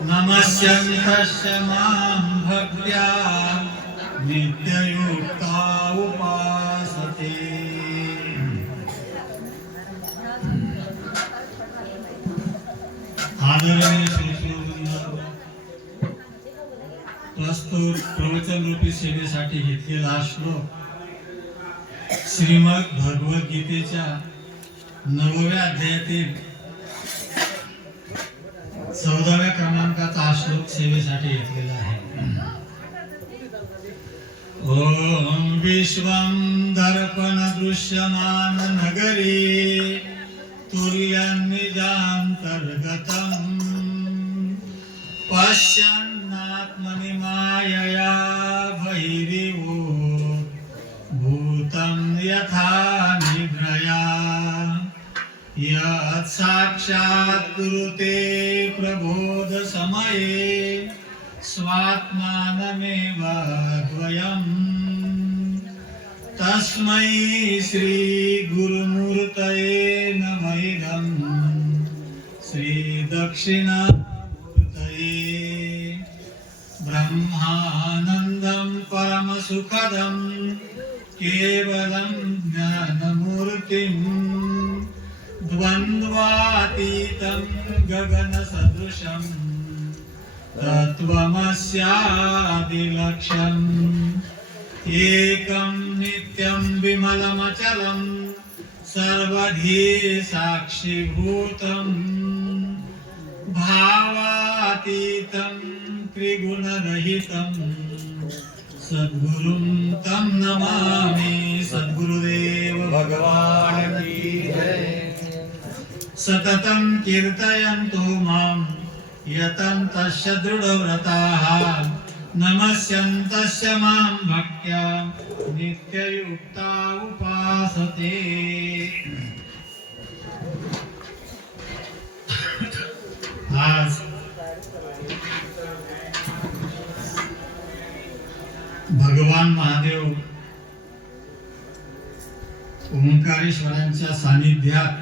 नमस्यन्तस्य मां भक्त्या नित्ययुक्ता उपासते। आदरणीय श्रीकृष्ण प्रस्तुत प्रवचन रूपी सेवेसाठी घेतलेला हा श्लोक श्रीमद भगवद्गीतेच्या 9व्या अध्यायातील 14व्या क्रमांकाचा हा श्लोक सेवेसाठी घेतलेला आहे। ओम विश्वं दर्पण दृश्यमान नगरी तुर्यं निजान्तर्गतं पश्यन्नात्मनि मायया बहिरिवो भूतं यथा निद्रया यत् साक्षात् कुरुते प्रबोध समये स्वात्मानमेवाद्वयम् तस्मै श्री गुरुमूर्तये नमः इदं श्री दक्षिणामूर्तये ब्रह्मानन्दं परमसुखदं केवलं ज्ञानमूर्तिम् द्वन्द्वातीतं गगनसदृशं तत्त्वमस्यादिलक्ष्यम् एकं नित्यं विमलमचलं सर्वधी साक्षिभूतं भावातीतं त्रिगुणरहितं सद्गुरुं तं नमामि। सद्गुरुदेव भगवान की जय। सततं कीर्तयन्तु मां यतन्तस्य दृढव्रताः नमस्यन्तस्य मां भक्त्या नित्ययुक्ता उपासते। आज भगवान महादेव ओंकारेश्वरांच्या सानिध्यात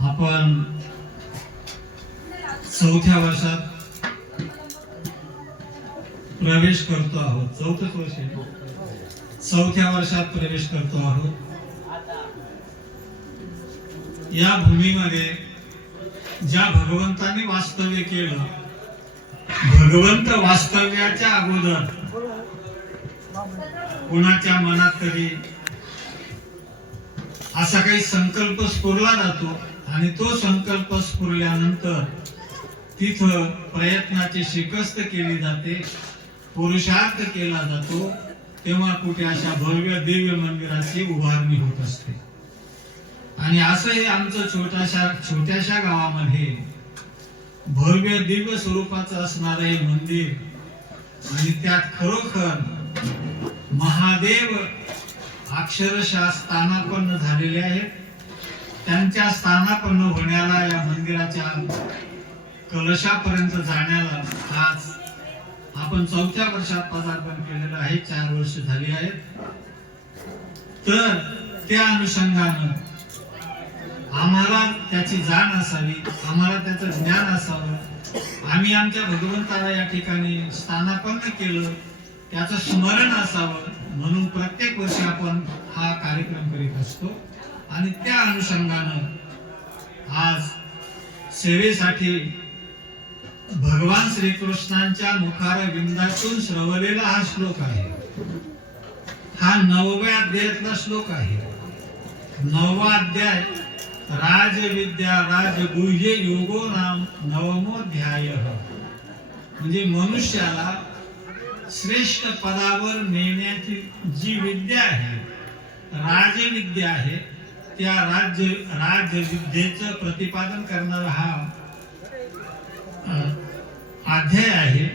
आपण 4थ्या वर्षात प्रवेश करतो आहोत। 4थं वर्ष 4थ्या वर्षात प्रवेश करतो आहोत। या भूमीमध्ये ज्या भगवंताने वास्तव्य केलं, भगवंत वास्तव्याच्या अगोदर कोणाच्या मनात कधी असा काही संकल्प स्फुरला जातो आणि तो संकल्प स्फुरल्यानंतर तिथं प्रयत्नाची शिकस्त केली जाते, पुरुषार्थ केला जातो, तेव्हा कुठे अशा भव्य दिव्य मंदिराची उभारणी होत असते। आणि असं हे आमचं छोट्याशा गावामध्ये भव्य दिव्य स्वरूपाचं असणारं हे मंदिर आणि त्यात खरोखर महादेव अक्षरशः स्थानापन्न झालेले आहेत। त्यांच्या स्थानापन्न होण्याला, या मंदिराच्या कलशापर्यंत जाण्याला आज आपण 4थ्या वर्षात पदार्पण केलेलं आहे। 4 वर्ष झाली आहेत। तर त्या अनुषंगानं आम्हाला त्याची जाण असावी, आम्हाला त्याचं ज्ञान असावं। आम्ही आमच्या भगवंताला या ठिकाणी स्थानापन्न केलं, त्याचं स्मरण असावं म्हणून प्रत्येक वर्षी आपण हा कार्यक्रम करीत असतो। आणि त्या अनुषंगानं आज सेवेसाठी भगवान श्रीकृष्णांच्या मुखारविंदातून श्रवलेला हा श्लोक आहे। हा 9व्या अध्यायातला श्लोक आहे। 9वा अध्याय राजविद्या राजगुह्य योगो नाम 9मोऽध्याय। म्हणजे मनुष्याला श्रेष्ठ पदावर नेण्याची जी विद्या आहे, राजविद्या आहे, त्या राजविद्येचं प्रतिपादन करणारा हा अध्याय आहे।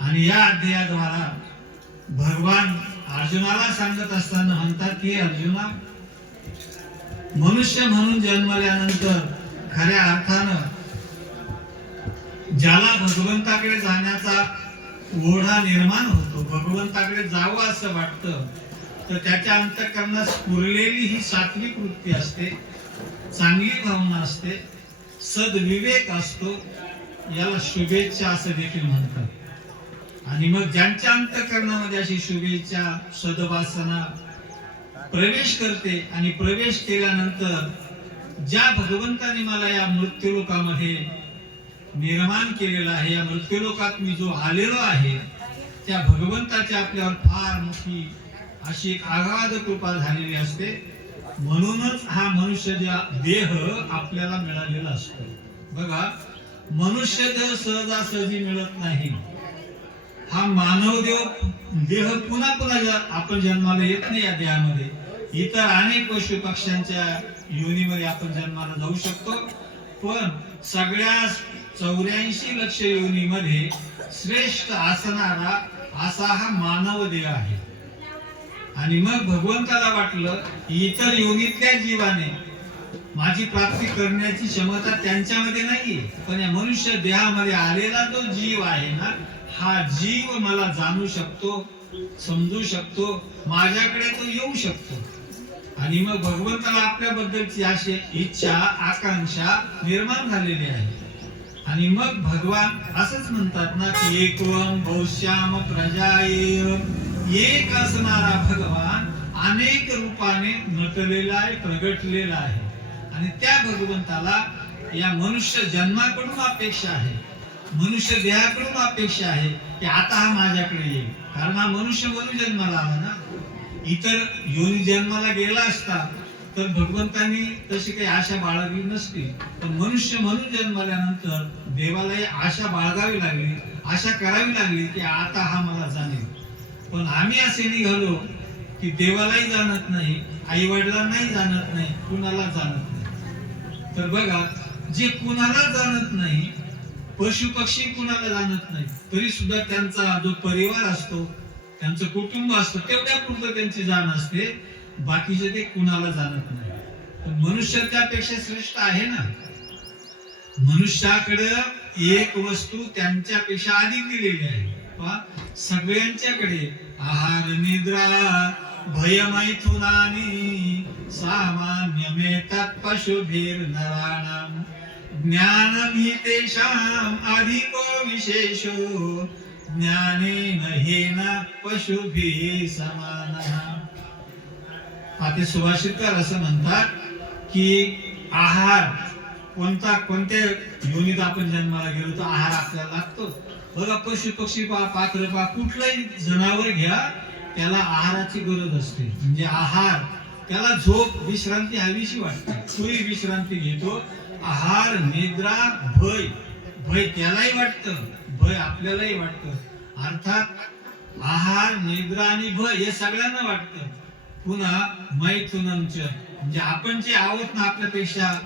आणि या अध्यायाद्वारा भगवान अर्जुनाला सांगत असताना म्हणतात की अर्जुना, मनुष्य म्हणून जन्मल्यानंतर खऱ्या अर्थानं ज्याला भगवंताकडे जाण्याचा ओढा निर्माण होतो, भगवंताकडे जावं असं वाटतं, तर त्याच्या अंतःकरणात स्फुरलेली ही सात्विक वृत्ती असते, चांगली भावना असते, सद्विवेक असतो, याला शुभेच्छा असं देखील म्हणतात. आणि मग ज्यांच्या अंतःकरणामध्ये अशी शुभेच्छा सद्वासना प्रवेश करते आणि प्रवेश केल्यानंतर ज्या भगवंताने मला या मृत्यूलोकामध्ये निर्माण केलेला आहे, या मृत्यूलोकात मी जो आलेलो आहे, त्या भगवंताची आपल्यावर फार मोठी अशी एक आगाध कृपा झालेली असते. म्हणूनच हा मनुष्य देह आपल्याला मिळालेला असतो. बघा, मनुष्य देह सहजासहजी मिळत नाही. हा मानव देह पुन्हा पुन्हा आपण जन्माला येत नाही. या देहामध्ये इतर अनेक पशु पक्ष्यांच्या योनीमध्ये आपण जन्माला जाऊ शकतो, पण सगळ्या 84 लक्ष योनीमध्ये श्रेष्ठ असणारा असा हा मानव देह आहे. आणि मग भगवंताला वाटलं की इतर योनीतल्या जीवाने माझी प्राप्ती करण्याची क्षमता त्यांच्यामध्ये नाहीये, पण या मनुष्य देहामध्ये आलेला जो जीव आहे ना, हा जीव मला जाणू शकतो, समजू शकतो, माझ्याकडे तो येऊ शकतो. आणि मग भगवंताला आपल्याबद्दलची अशी इच्छा आकांक्षा निर्माण झालेली आहे. आणि मग भगवान असंच म्हणतात ना की एकवम बहुश्याम प्रजाय, एक असणारा भगवान अनेक रूपाने नटलेला आहे, प्रगटलेला आहे. आणि त्या भगवंताला या मनुष्य जन्माकडून अपेक्षा आहे, मनुष्य देहाकडून अपेक्षा आहे की आता हा माझ्याकडे येईल. कारण हा मनुष्य म्हणून जन्माला आला ना. इतर योनी जन्माला गेला असता तर भगवंतांनी तशी काही आशा बाळगली नसती, पण मनुष्य म्हणून जन्माल्यानंतर देवालाही आशा बाळगावी लागली, आशा करावी लागली की आता हा मला जाणेल. पण आम्ही असे निघालो की देवालाही जाणत नाही, आई वडिलांनाही जाणत नाही, कुणाला जाणत नाही. तर बघा, जे कुणाला जाणत नाही, पशु पक्षी कुणाला जाणत नाही, तरी सुद्धा त्यांचा जो परिवार असतो, त्यांचं कुटुंब असतं, तेवढ्या पुरतं त्यांची जाण असते, बाकीचे ते कुणाला जाणत नाही. पण मनुष्य त्यापेक्षा श्रेष्ठ आहे ना. मनुष्याकडे एक वस्तू त्यांच्यापेक्षा अधिक दिलेली आहे. सगळ्यांच्याकडे आहार निद्रा भयमैथुनानि सामान्यमेतत् पशुभिर् नराणां ज्ञानम् हि तेषाम् अधिको विशेषो ज्ञानेन हेन पशुभिः समानः. आता सुभाषितकार असं म्हणतात की आहार कोणत्या योनीत आपण जन्माला गेलो तर आहार आपल्याला लागतो. बघा, पशु पक्षी पाखर कुठलंही जनावर घ्या, त्याला आहाराची गरज असते. म्हणजे आहार, त्याला झोप विश्रांती हवीशी वाटते, तोही विश्रांती घेतो. आहार निद्रा भय त्यालाही वाटतं, भय आपल्यालाही वाटतं. अर्थात आहार निद्रा आणि भय हे सगळ्यांना वाटतं. पुन्हा मैथुनंच, म्हणजे आपण जे आहोत ना, आपल्यापेक्षा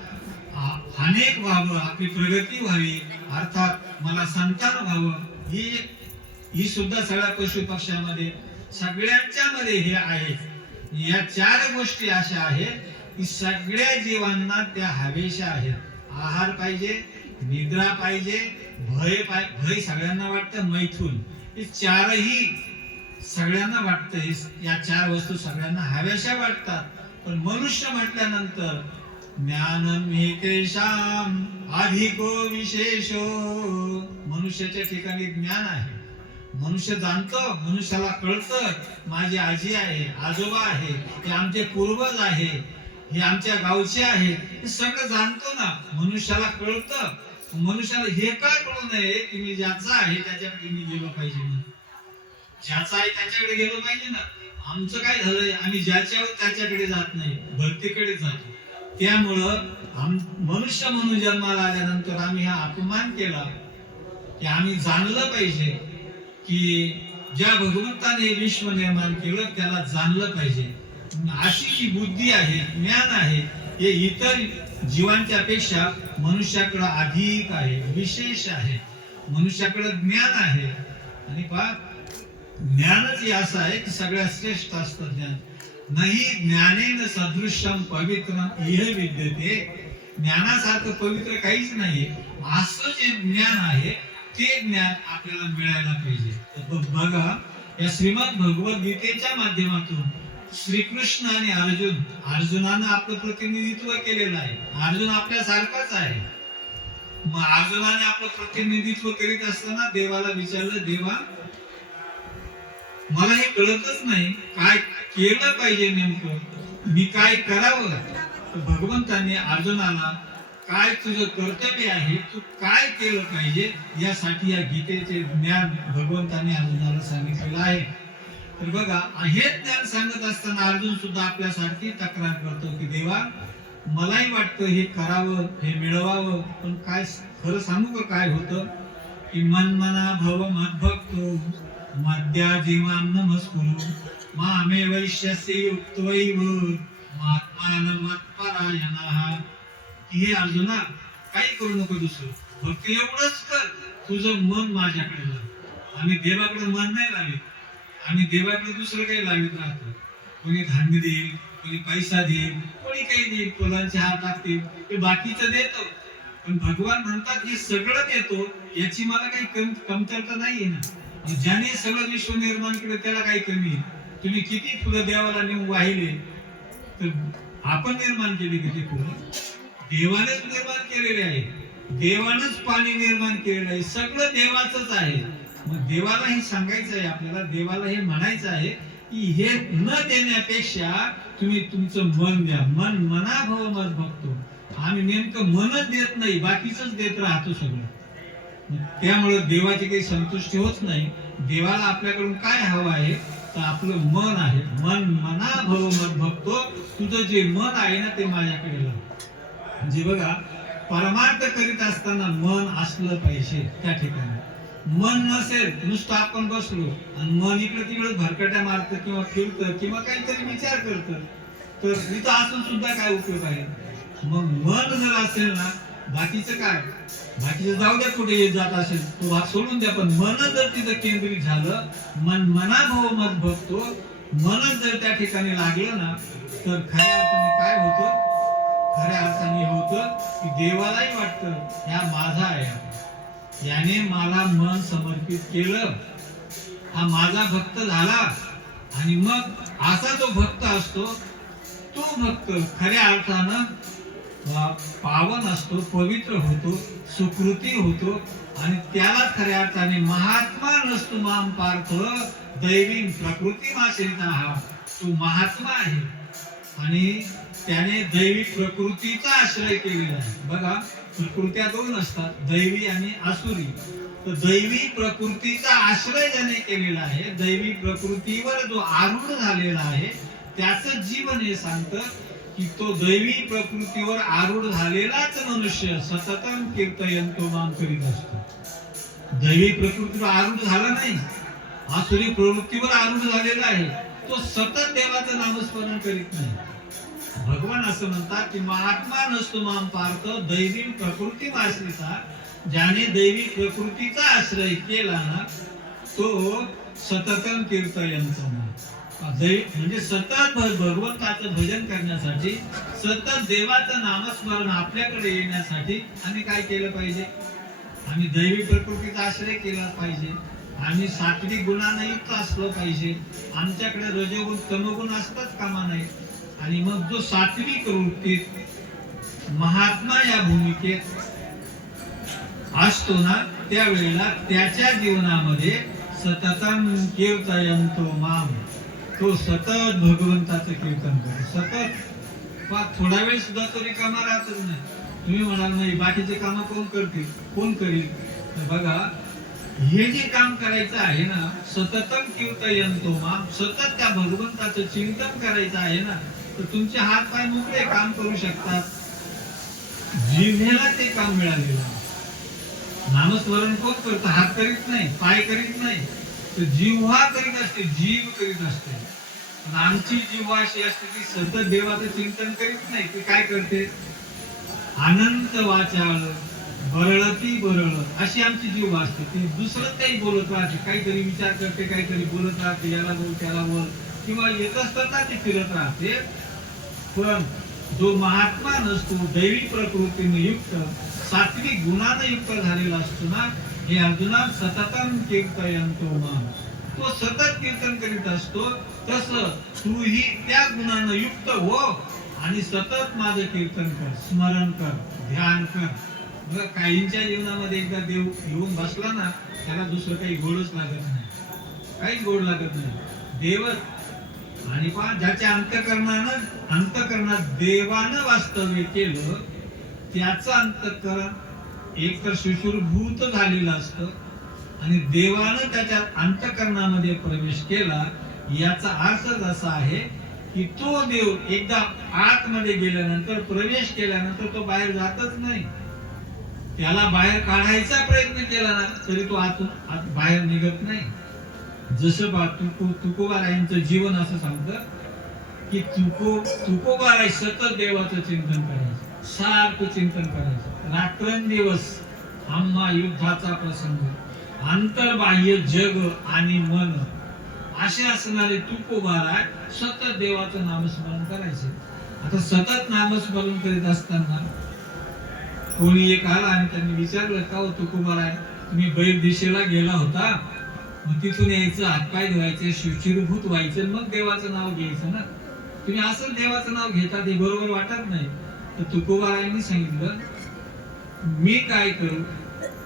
अनेक व्हावं, आपली प्रगती व्हावी, अर्थात मला संतान व्हावं, ही सुद्धा सगळ्या पशु पक्ष्यामध्ये सगळ्यांच्या मध्ये हे आहे. या 4 गोष्टी अशा आहेत की सगळ्या जीवांना त्या हवेशा आहेत. आहार पाहिजे, निद्रा पाहिजे, भय सगळ्यांना वाटतं, मैथुन, हे 4ही सगळ्यांना वाटतं. या 4 वस्तू सगळ्यांना हव्याशा वाटतात. पण मनुष्य म्हटल्यानंतर ज्ञानम् हि तेषाम् अधिको विशेषो, मनुष्याच्या ठिकाणी ज्ञान आहे. मनुष्य जाणतो, मनुष्याला कळतं माझी आजी आहे, आजोबा आहे, हे आमचे पूर्वज आहे, हे आमच्या गावचे आहे, हे सगळं जाणतो ना. मनुष्याला कळतं. मनुष्याला हे काय कळू नये की मी ज्याचा आहे त्याच्याकडे मी गेलो पाहिजे ना, ज्याचा आहे त्याच्याकडे गेलो पाहिजे ना. आमचं काय झालंय, आम्ही ज्याच्यावर त्याच्याकडे जात नाही, भरतीकडे जातो. त्यामुळं मनुष्य म्हणून जन्माला आल्यानंतर आम्ही हा अपमान केला की आम्ही जाणलं पाहिजे की ज्या भगवंताने विश्व निर्माण केलं त्याला जाणलं पाहिजे. अशी जी बुद्धी आहे, ज्ञान आहे, हे इतर जीवांच्या पेक्षा मनुष्याकडे अधिक आहे, विशेष आहे. मनुष्याकडे ज्ञान आहे. आणि ज्ञानच हे असं आहे की सगळ्यात श्रेष्ठ असतं ज्ञान. नाही ज्ञानेन सदृश्यम पवित्रम इह विद्यते, ज्ञानासारखं पवित्र काहीच नाहीये. असं जे ज्ञान आहे ते ज्ञान आपल्याला मिळायला पाहिजे. बघा, या श्रीमद भगवद्गीतेच्या माध्यमातून श्रीकृष्ण आणि अर्जुनानं आपलं प्रतिनिधित्व केलेलं आहे. अर्जुन आपल्यासारखाच आहे. मग अर्जुनाने आपलं प्रतिनिधित्व करीत असताना देवाला विचारलं, देवा मला हे कळतच नाही, काय केलं पाहिजे, नेमकं मी काय करावं. तर भगवंतांनी अर्जुनाला काय तुझं कर्तव्य आहे, तू काय केलं पाहिजे यासाठी या गीतेचे ज्ञान भगवंतांनी अर्जुनाला सांगितलेलं आहे. तर बघा, हे ज्ञान सांगत असताना अर्जुन सुद्धा आपल्यासारखी तक्रार करतो की देवा मलाही वाटतं हे करावं, हे मिळवावं, पण काय खरं सांगू का काय होतं की मन मना भव मद्भक्तो मद्याजीमां नमस्कुरु मामे वैश्यस्य युक्त्वैव महात्मानं मत्परायणः. हे अर्जुना काही करू नको दुसरं, फक्त एवढंच कर, तुझं मन माझ्याकडे लाव. आम्ही देवाकडे मन नाही लावित, आम्ही देवाकडे दुसरं काही लावित राहतो. कोणी धान्य देईल, कोणी पैसा देईल, कोणी काही देईल, फुलांचे हार टाकतील, ते बाकीचं देतो. पण भगवान म्हणतात हे सगळं देतो, याची मला काही कमतरता नाहीये ना. ज्याने सगळं विश्व निर्माण केलं त्याला काही कमी आहे. तुम्ही किती फुलं देवाला नेऊन वाहिले, तर आपण निर्माण केली किती फुलं? देवानेच निर्माण केलेले आहे. देवानच पाणी निर्माण केलेलं आहे. सगळं देवाचंच आहे. मग देवाला हे सांगायचं आहे, आपल्याला देवाला हे म्हणायचं आहे की हे न देण्यापेक्षा तुम्ही तुमचं मन द्या. मन मना भव मत बघतो. आम्ही नेमकं मनच देत नाही, बाकीच देत राहतो सगळं. त्यामुळे देवाची काही संतुष्टी होत नाही. देवाला आपल्याकडून काय हवं आहे, तर आपलं मन आहे. मन मना भव मत बघतो. तुझं जे मन आहे ना ते माझ्याकडे लाव. म्हणजे बघा, परमार्थ करीत असताना मन असलं पाहिजे त्या ठिकाणी. मन नसेल, नुसतं आपण बसलो आणि मन इकडे तिकडे भरकट्या मारतं किंवा फिरतं किंवा काहीतरी विचार करतं, तर इथं असून सुद्धा काय उपयोग आहे. मग मन जर असेल ना, बाकीचं काय, बाकीचं जाऊ द्या, कुठे येत जात असेल तो भाग सोडून द्या, पण मन जर तिथं केंद्रित झालं, मन मना भव मत बघतो, मनच जर त्या ठिकाणी लागलं ना, तर खऱ्या अर्थाने काय होतं, खऱ्या अर्थाने होतं की देवालाही वाटतं ह्या माझा आहे, याने मला मन समर्पित केलं, हा माझा भक्त झाला. आणि मग असा जो भक्त असतो, तो भक्त खऱ्या अर्थानं पावन असतो, पवित्र होतो, सुकृती होतो. आणि त्याला खऱ्या अर्थाने महात्मा नसतो माम पार्थ दैवी प्रकृती माश्रिता. हा तो महात्मा आहे आणि त्याने दैवी प्रकृतीचा आश्रय केलेला आहे. बघा, प्रकृत्या दोन असतात, दैवी आणि आसुरी. तर दैवी प्रकृतीचा आश्रय ज्याने केलेला आहे, दैवी प्रकृतीवर जो आरूढ झालेला आहे, त्याचं जीवन हे सांगतं की तो दैवी प्रकृतीवर आरूढ झालेलाच मनुष्य सततम कीर्तयंतो माम करीत असतो. दैवी प्रकृतीवर आरूढ झाला नाही, आसुरी प्रवृत्तीवर आरूढ झालेला आहे, तो सतत देवाचं नामस्मरण करीत नाही. भगवान असं म्हणतात की महात्मा नसतो माम पार्थ दैवी प्रकृती आश्रिता. ज्याने दैवी प्रकृतीचा आश्रय केला ना, तो सततम कीर्तयंतो माम. म्हणजे सतत भगवंताचं भजन करण्यासाठी, सतत देवाचं नामस्मरण आपल्याकडे येण्यासाठी आम्ही काय केलं पाहिजे? आम्ही दैवी प्रकृतीचा आश्रय केला पाहिजे. आम्ही सात्विक गुणांना युक्त असलो पाहिजे. आमच्याकडे रजोगुण तमोगुण असताच कामा नये. आणि मग जो सात्विक वृत्तीत महात्मा या भूमिकेत असतो ना, त्यावेळेला त्याच्या जीवनामध्ये सततम कीर्तयंतो माम, तो सतत भगवंताचं कीर्तन करतो. सतत थोडा वेळ सुद्धा तो रिकामा राहतच नाही. तुम्ही म्हणाल नाही बाकीचे काम कोण करतील, कोण करील? तर बघा, हे जे काम करायचं आहे ना, सततम कीर्तयंतो माम, सतत त्या भगवंताचं चिंतन करायचं आहे ना, तर तुमचे हात पाय मोकळे काम करू शकतात. जिव्हेला ते काम मिळालेलं आहे. नामस्मरण कोण करतं? हात करीत नाही, पाय करीत नाही, तर जिव्हा करीत असते, जीव करीत असते. पण आमची जिव्हा अशी असते की सतत देवाचं चिंतन करीत नाही. ती काय करते? अनंत वाचाळ बरळती बरळ अशी आमची जीव असते. ती दुसरं काही बोलत राहते, काहीतरी विचार करते, काहीतरी बोलत राहते, याला बोल त्याला बोल, किंवा येत असताना ती फिरत राहते. पण जो महात्मा नसतो, दैवी प्रकृतीने युक्त, सात्विक गुणाने युक्त झालेला असतो ना, हे अर्जुना सततम कीर्तयंतो माम, तो सतत कीर्तन करीत असतो. तसं तूही त्या गुणाने युक्त हो आणि सतत माझं कीर्तन कर, स्मरण कर, ध्यान कर. मग काहींच्या जीवनामध्ये एकदा देव येऊन बसला ना, त्याला दुसरं काही गोडच लागत नाही, काहीच गोड लागत नाही, देवच. आणि पहा, ज्याच्या अंतःकरणात देवानं वास्तव्य केलं, त्याचं अंतःकरण एक तर शुश्रूभूत झालेलं असतं, आणि देवानं त्याच्या अंतःकरणामध्ये प्रवेश केला. याचा अर्थ असा आहे की तो देव एकदा आतमध्ये गेल्यानंतर, प्रवेश केल्यानंतर तो बाहेर जातच नाही. त्याला बाहेर काढायचा प्रयत्न केला ना, तरी तो आतून बाहेर निघत नाही. जसं तुकोबारायांचं जीवन असं सांगतं की तुकोबाराय सतत देवाचं चिंतन करायचं, सारखं चिंतन करायचं, रात्रंदिवस. आम्हा युद्धाचा प्रसंग, अंतर्बाह्य जग आणि मन असे असणारे तुकोबाराय सतत देवाचं नामस्मरण करायचे. आता सतत नामस्मरण करीत असताना कोणी एक आला आणि त्यांनी विचारलं, का हो तुकोबाराय, तुम्ही बैर दिशेला गेला होता, मग तिथून यायचं, हातपाय धुवायचे, शुचिरभूत व्हायचं, मग देवाचं नाव घ्यायचं ना, तुम्ही असं देवाचं नाव घेता, ते बरोबर वाटत नाही. तर तुकोबारायांनी सांगितलं, मी काय करू,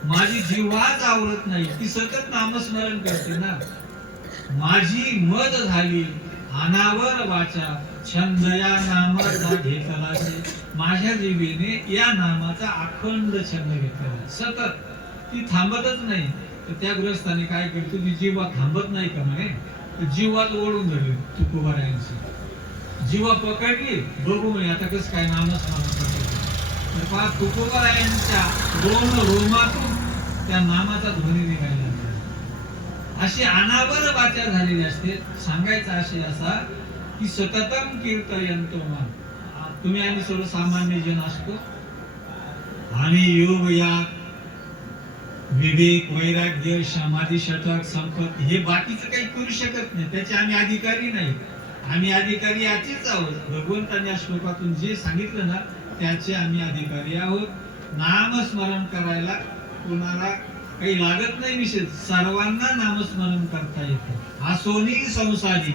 माझी जीवाच आवरत नाही, ती सतत नामस्मरण करते ना. माझी मद झाली अनावर वाचा, छंदया नामाचा घेतला से. माझ्या जीवेने या नामाचा अखंड छंद घेतला, सतत, ती थांबतच नाही. तर त्या गृहस्थाने काय केलं, तुझी जीवा थांबत नाही का म्हणे, जीवात ओढून धरली तुकोबारायांची. जीवा पकडली, बघू म्हणे आता कसं काय नामस्मरण करते. तर पहा, तुकोबारायांच्या दोन रोमातून त्या नामाचा ध्वनी निघायला लागला. अशी अनावर वाचा झालेली असते. सांगायचा आशय असा की सततम कीर्तयंतो मा. तुम्ही आम्ही सर्वसामान्य जन असतो, आम्ही योग या विवेक, वैराग्य, समाधी, शतक, संपत हे बाकीचं काही करू शकत नाही, त्याचे आम्ही अधिकारी नाही. आम्ही अधिकारी याचेच आहोत. भगवंतांनी या श्लोकातून जे सांगितलं ना, त्याचे आम्ही अधिकारी आहोत. नामस्मरण करायला कोणाला काही लागत नाही, विशेष सर्वांना नामस्मरण करता येतं. आसोनी संसारी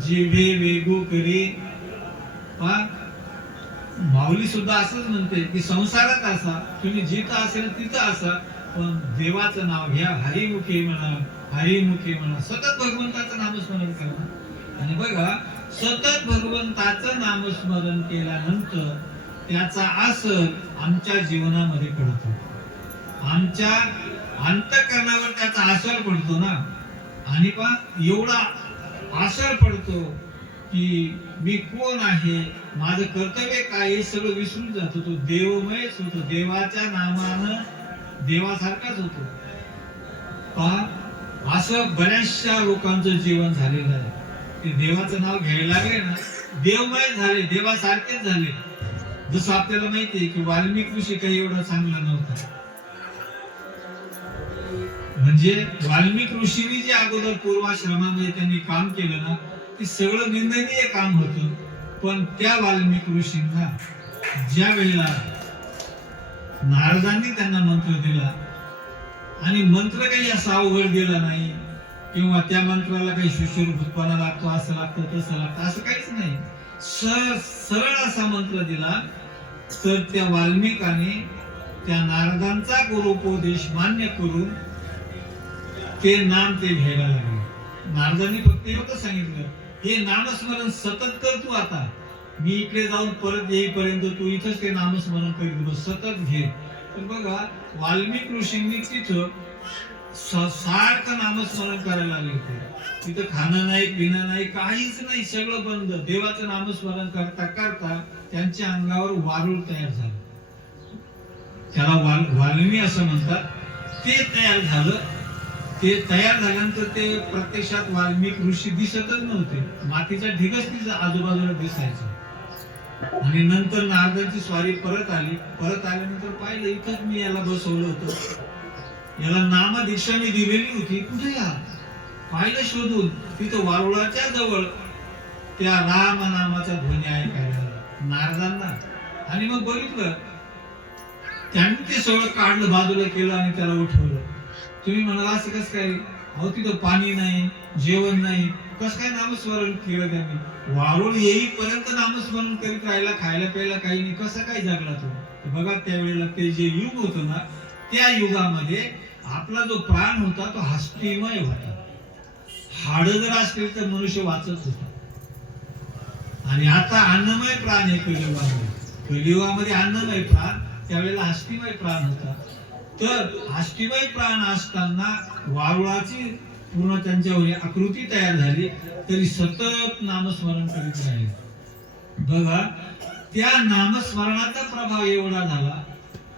जिव्हे वेगू करी. माऊली सुद्धा असंच म्हणते की संसारात असा, तुम्ही जिथं असेल तिथं असा, पण देवाचं नाव घ्या, हरिमुखे म्हणा, हरिमुखे म्हणा, सतत भगवंताचं नामस्मरण करा. आणि बघा, सतत भगवंताचं नामस्मरण केल्यानंतर त्याचा असर आमच्या जीवनामध्ये पडतो, आमच्या अंतःकरणावर त्याचा असर पडतो ना. आणि पहा, एवढा असर पडतो की मी कोण आहे, माझं कर्तव्य काय, हे सगळं विसरून जातो. तो देवमयच होतो, देवाच्या नामानं देवासारखाच होतो. पहा, असं बऱ्याचशा लोकांचं जीवन झालेलं आहे. ते देवाचं नाव घ्यायला लागले ना, देवमय झाले, देवासारखेच झाले. जसं आपल्याला माहिती आहे की वाल्मिक ऋषी काही एवढा चांगला नव्हता. म्हणजे वाल्मिक ऋषींनी जे अगोदर पूर्वाश्रमामध्ये त्यांनी काम केलं ना, ते सगळं निंदनीय काम होतं. पण त्या वाल्मिक ऋषींना ज्या वेळेला नारदांनी त्यांना मंत्र दिला, आणि मंत्र काही असा अवघड दिला नाही, किंवा त्या मंत्राला काही शुश्रूषपणा लागतो, असं लागतं तसं लागतं, असं काहीच नाही. सरळ असा मंत्र दिला. तर त्या वाल्मिकाने त्या नारदांचा गुरुपदेश मान्य करून ते नाम ते घ्यायला लागले. नारदांनी फक्त एवढं सांगितलं, हे नामस्मरण सतत कर तू, आता मी इकडे जाऊन परत येईपर्यंत तू इथंच ते नामस्मरण करीत बस, सतत घे. तर बघा, वाल्मिक ऋषींनी तिथं सारखं नामस्मरण करायला लागले होते. तिथं खाणं नाही, पिणं नाही, काहीच नाही, सगळं बंद. देवाचं नामस्मरण करता करता त्यांच्या अंगावर वारूळ तयार झालं. त्याला वाल्मी असं म्हणतात. ते तयार झालं. ते तयार झाल्यानंतर ते प्रत्यक्षात वाल्मिक ऋषी दिसतच नव्हते, मातीचा ढिगच तिचा आजूबाजूला दिसायचा. आणि नंतर नारदांची स्वारी परत आली. परत आल्यानंतर पाहिलं, इथंच मी याला बसवलं होतं, याला नामदीक्षा मी दिलेली होती, कुठे या पाहिलं शोधून, तिथं वारुळाच्या जवळ त्या राम नामाचा ध्वनी ऐकायला नारदांना. आणि मग बघितलं, त्यांनी ते सगळं काढलं, बाजूला केलं आणि त्याला उठवलं. तुम्ही म्हणाला असं कसं काय, अहो तिथं पाणी नाही, जेवण नाही, कसं काय नामस्मरण केलं त्यांनी? वारुळ येईपर्यंत नामस्मरण करीत राहिला, खायला प्यायला काही नाही, कसं काय जगला तो? तर बघा त्यावेळेला ते जे युग होतं ना, त्या युगामध्ये आपला जो प्राण होता तो हस्तिमय होता. हाड जर असले तर मनुष्य वाचत होता. आणि आता अन्नमय प्राण आहे कलियुगामध्ये. कलियुगामध्ये अन्नमय प्राण, त्यावेळेला हस्तिमय प्राण होता. तर हस्तिमय प्राण असताना वारुळाची पूर्ण त्यांच्यावर आकृती तयार झाली, तरी सतत नामस्मरण करीत राहिले. बघा त्या नामस्मरणाचा प्रभाव एवढा झाला,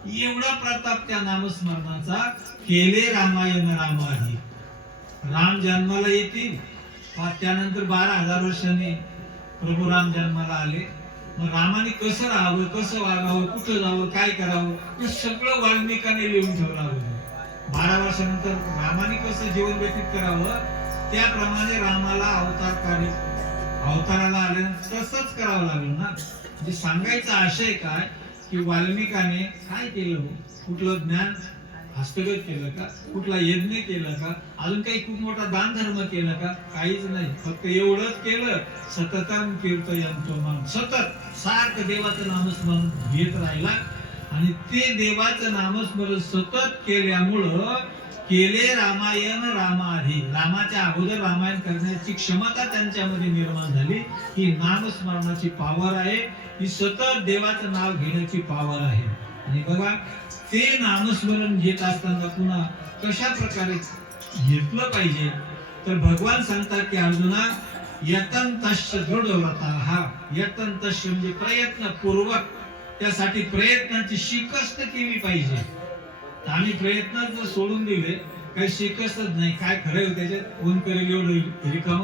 एवढा प्रताप त्या नामस्मरणाचा, केले रामायण रामाही. राम जन्माला येतील, त्यानंतर 12,000 वर्षांनी प्रभू राम जन्माला आले. मग रामाने कसं राहावं, कसं वागावं, कुठं जावं, काय करावं, हे सगळं वाल्मिकाने लिहून ठेवलं. 12 वर्षानंतर रामाने कसं जीवन व्यतीत करावं, त्याप्रमाणे रामाला अवताराला आल्यानंतर तसंच करावं लागलं ना. म्हणजे सांगायचा आशय काय, की वाल्मिकाने काय केलं, कुठलं ज्ञान हस्तगत केलं का, कुठला यज्ञ केला का, अजून काही खूप मोठा दान धर्म केला का, काहीच नाही. फक्त एवढंच केलं, सततम कीर्तयन्तो माम. सतत सारखं देवाचं नामस्मरण घेत राहिला. आणि ते देवाचं नामस्मरण सतत केल्यामुळं केले रामायण रामाधी. रामाच्या अगोदर रामायण करण्याची क्षमता त्यांच्यामध्ये निर्माण झाली. ही नामस्मरणाची पावर आहे, ही सतत देवाचं नाव घेण्याची पावर आहे. आणि बघा ते नामस्मरण घेत असताना पुन्हा कशा प्रकारे घेतलं पाहिजे, तर भगवान सांगतात की अर्जुना, यतन्तश्च दृढव्रतः. यतन्तश्च म्हणजे प्रयत्नपूर्वक, त्यासाठी प्रयत्नाची शिकस्त केली पाहिजे. आम्ही प्रयत्न जर सोडून दिले, काही शिकस्तच नाही, काय खरं त्याच्यात, कोण करेल एवढं रिकाम,